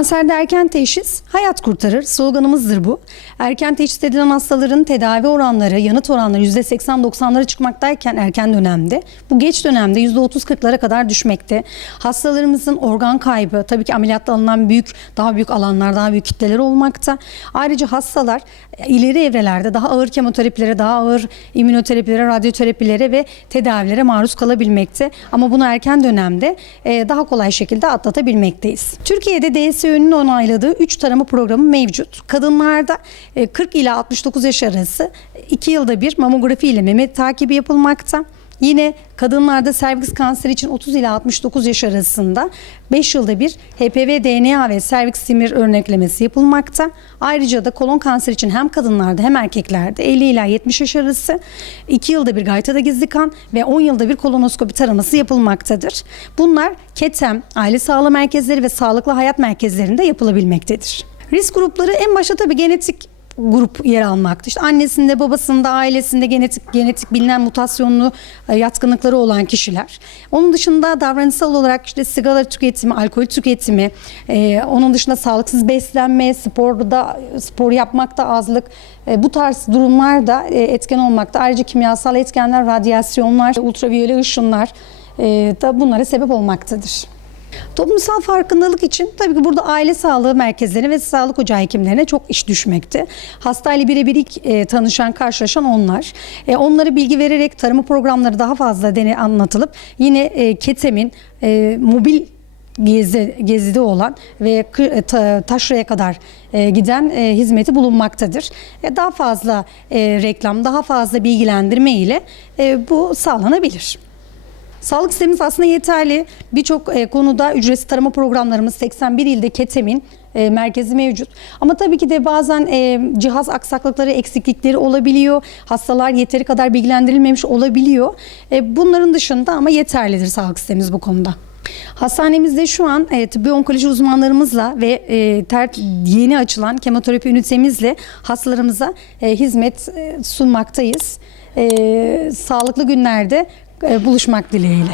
Kanserde erken teşhis hayat kurtarır. Sloganımızdır bu. Erken teşhis edilen hastaların tedavi oranları, yanıt oranları %80-90'lara çıkmaktayken erken dönemde, bu geç dönemde %30-40'lara kadar düşmekte. Hastalarımızın organ kaybı, tabii ki ameliyatta alınan daha büyük alanlar, daha büyük kitleler olmakta. Ayrıca hastalar ileri evrelerde daha ağır kemoterapilere, daha ağır immünoterapilere, radyoterapilere ve tedavilere maruz kalabilmekte. Ama bunu erken dönemde daha kolay şekilde atlatabilmekteyiz. Türkiye'de DSÖ'nün onayladığı 3 tarama programı mevcut. Kadınlarda 40 ila 69 yaş arası 2 yılda bir mamografi ile meme takibi yapılmakta. Yine kadınlarda serviks kanseri için 30 ila 69 yaş arasında 5 yılda bir HPV, DNA ve serviks simir örneklemesi yapılmakta. Ayrıca da kolon kanseri için hem kadınlarda hem erkeklerde 50 ila 70 yaş arası 2 yılda bir gaytada gizli kan ve 10 yılda bir kolonoskopi taraması yapılmaktadır. Bunlar KETEM, aile sağlığı merkezleri ve sağlıklı hayat merkezlerinde yapılabilmektedir. Risk grupları en başta tabii genetik grup yer almakta. İşte annesinde, babasında, ailesinde genetik bilinen mutasyonlu yatkınlıkları olan kişiler. Onun dışında davranışsal olarak işte sigara tüketimi, alkol tüketimi, onun dışında sağlıksız beslenme, spor yapmakta azlık, bu tarz durumlar da etken olmakta. Ayrıca kimyasal etkenler, radyasyonlar, ultraviyole ışınlar da bunlara sebep olmaktadır. Toplumsal farkındalık için tabii ki burada aile sağlığı merkezlerine ve sağlık ocağı hekimlerine çok iş düşmekte. Hastayla birebir ilk tanışan, karşılaşan onlar. Onlara bilgi vererek tarama programları daha fazla anlatılıp yine KETEM'in mobil gezide olan ve taşraya kadar giden hizmeti bulunmaktadır. Daha fazla reklam, daha fazla bilgilendirme ile bu sağlanabilir. Sağlık sistemimiz aslında yeterli. Birçok konuda ücretsiz tarama programlarımız 81 ilde KETEM'in merkezi mevcut. Ama tabii ki de bazen cihaz aksaklıkları, eksiklikleri olabiliyor. Hastalar yeteri kadar bilgilendirilmemiş olabiliyor. Bunların dışında ama yeterlidir sağlık sistemimiz bu konuda. Hastanemizde şu an tıbbi onkoloji uzmanlarımızla ve yeni açılan kemoterapi ünitemizle hastalarımıza hizmet sunmaktayız. Sağlıklı günlerde buluşmak dileğiyle.